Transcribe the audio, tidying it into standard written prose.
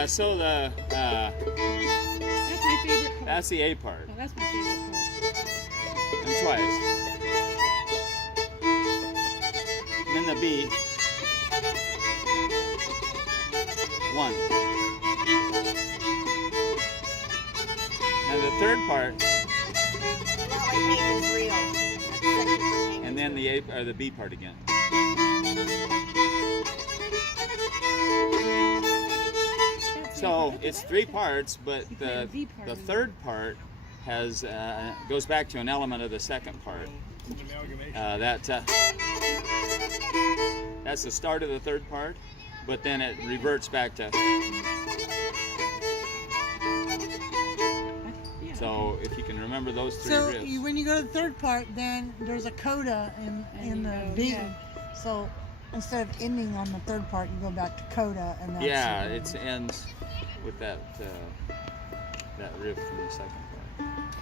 Yeah, so the That's my favorite part. that's the A part. Oh, that's my favorite part. And twice. And then the B. 1. And the third part, and then the A or the B part again. So it's 3 parts, but the third part has goes back to an element of the second part. That's the start of the third part, but then it reverts back to. So if you can remember those 3 So riffs. when you go to the third part, then there's a coda in the B. yeah. So instead of ending on the third part, you go back to coda, and that's Yeah, it ends with that that riff from the second part.